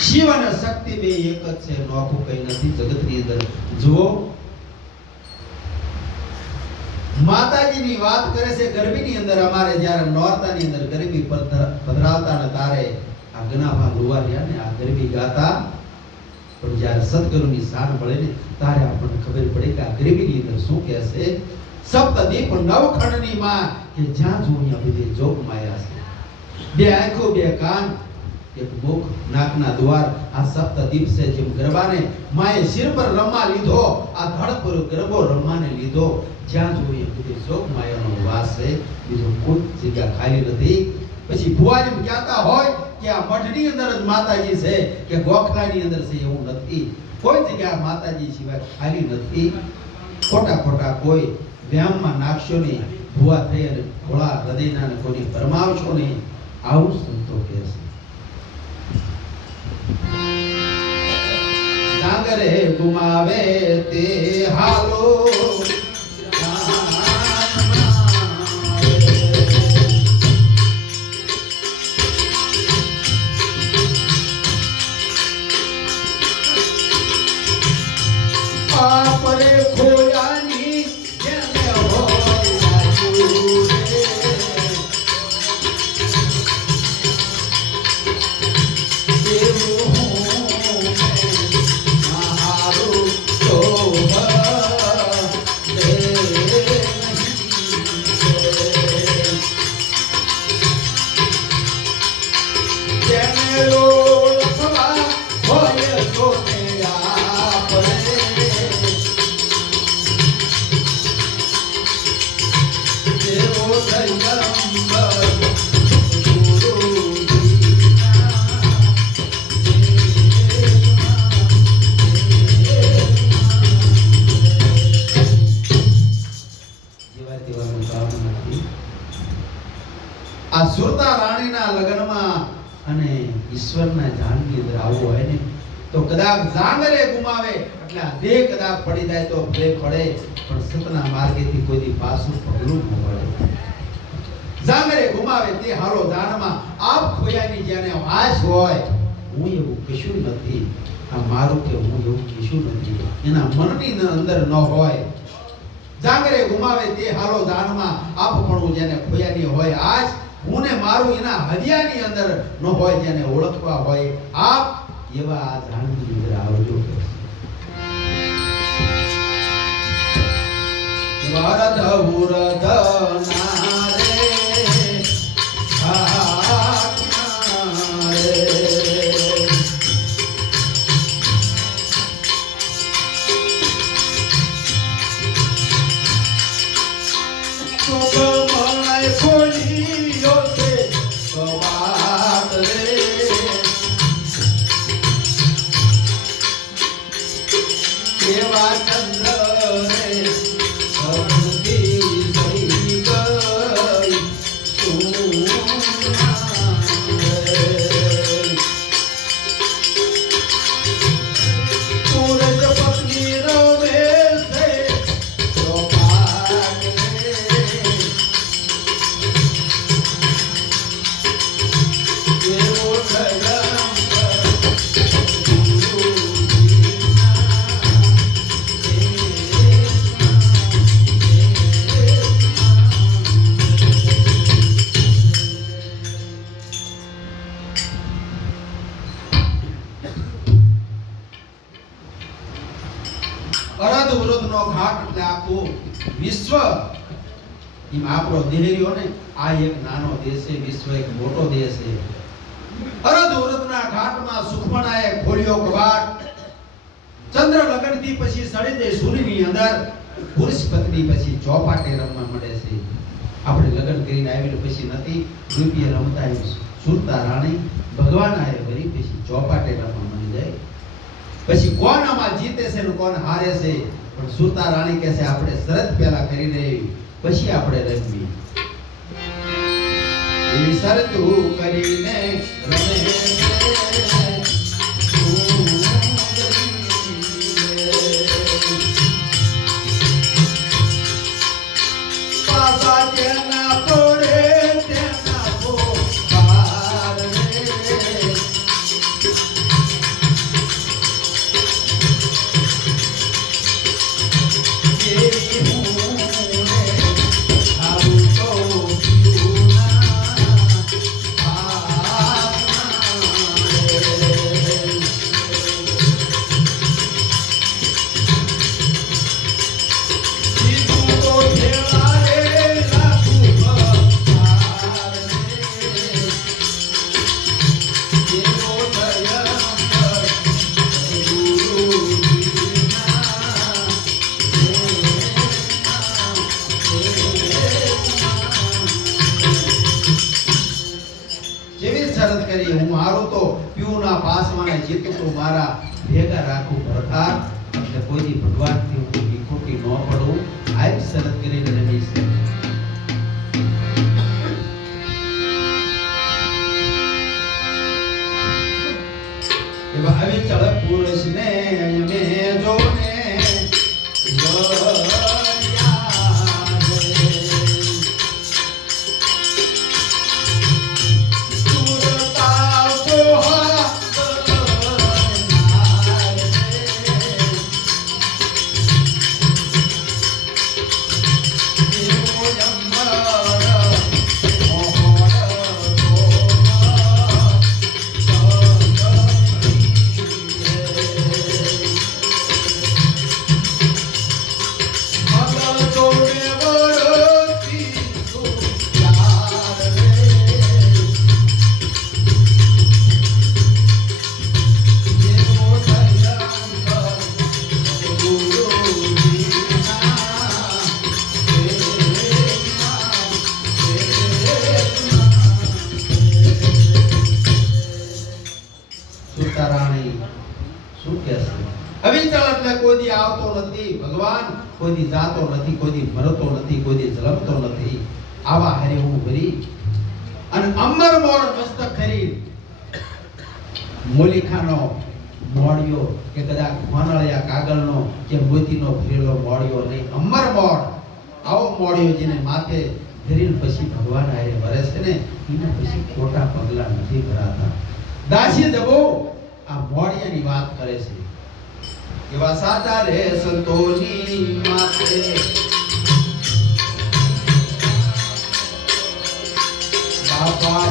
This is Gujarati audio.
શિવ અને શક્તિ બે એક જ છે નોખું કઈ નથી, જગતની અંદર. જુઓ, માતાજીની વાત કરે છે ગરબીની અંદર અમારે જ્યારે નોરતાની અંદર ગરબી પધરા- પધરાવતા ને તારે આ ગનાભા લુવા રહ્યા ને, આ ગરબી ગાતા, પણ જ્યારે સદગુરુની સાર મળે ને, ત્યારે આપણને ખબર પડે કે આ ગરબીની અંદર શું કહે છે? સપ્તદીપ નવખંડની માં કે જ્યાં જોઉં ત્યાં બધે જોગ માયા છે. બે આંખો, બે કાન એક મુખ નાકના દ્વાર આ સપ્તદીપ છે જેમ ગરબાને માએ શિર પર રમવા લીધો. આ ધડ પર ગરબો રમવાને લીધો. જ્યાં જોઈએ બધે જોગ માયાનો વાસ છે. બીજો કોઈ જગ્યા ખાલી નથી. પછી ભુવાજી એમ કહેતા હોય કે આ મઠની અંદર જ માતાજી છે કે ગોખલાની અંદર છે એવું નથી. કોઈ જગ્યા માતાજી સિવાય ખાલી નથી. ખોટા ખોટા કોઈ વ્યામમાં નાખશો નહીં. ભુવા થઈ અને ભોળા હૃદયના કોઈને ભરમાવશો નહીં. આવું સંતો કહે છે. જાગરે ગુમાવે તે હાલો. આ સુરતા રાણીના લગ્નમાં અને ઈશ્વરના જાનની અંદર આવવું હોય ને, તો કદાચ ગુમાવે, એટલે આ દેહ કદાચ પડી જાય તો ભલે પડે, પણ સતના માર્ગેથી કોઈ દી પાછું પગલું ન પડે ગુમાવે તે હારો જાનમાં આપ ખોયાની જેને વાસ હોય. હું એવું કશું નથી. આ મારું કે હું એવું કશું નથી. એના મનની અંદર ન હોય. જાગરે ગુમાવે તે હારો જાનમાં આપપણું જેને ખોયાની હોય આજ, હું મારું એના હરિયાની અંદર ન હોય જેને ઓળખવા હોય. આપ એવા આ જાણની અંદર આવજો. વરદ, ઉરદ, નારે અરધ વૃદ્ધનો ઘાટ એટલે આખું વિશ્વ. એમ આપણો દેહ રહ્યો ને, આ એક નાનો દેશ છે, વિશ્વ એક મોટો દેશ છે. અરધ વૃદ્ધના ઘાટમાં સુખમણાએ ખોલ્યો કવાટ ચંદ્ર લગનથી પછી સળી જાય સૂર્યની અંદર પુરુષ પત્ની પછી ચોપાટે રમવા મળે છે. આપણે લગ્ન કરીને આવીને પછી નથી, રૂપિયા રમતા સુરતા રાણી ભગવાન આવે વળી પછી ચોપાટે રમવા મળી જાય. પછી કોણ આમાં જીતે હારે છે, પણ સુતા રાણી કહે છે, આપણે શરત પહેલા કરી રહી પછી આપણે રમવી શરત કરીને રમે. કરી, હું મારો તો પીઉના પાસવાને જીતું તો મારા ભેગા રાખું ભરતા એટલે કોઈ ભગવાનથી હું ખોટી ન પડું. આવી શરત કરીને રમીશ. શું કહેશે? એટલે કોઈ આવતો નથી, ભગવાન. કોઈ જાતો નથી, કોઈ મરતો નથી, કોઈ જલમતો નથી. આવા હરે હું ભરી અને અમર મોર મસ્તક ખરી મોલીખાનો મોડિયો કે કદાચ હોનળિયા કાગળનો કે મોતીનો ભરેલો મોડિયો નહીં અમર મોડ આવો મોડિયો જેને માથે ધરીને પછી ભગવાન આરે ભરે છે ને, એના પછી ખોટા પગલા નથી ભરાતા. દાસી જબો આ મોડિયાની વાત કરે છે. એવા સાચા રે સંતોની માથે. બાપા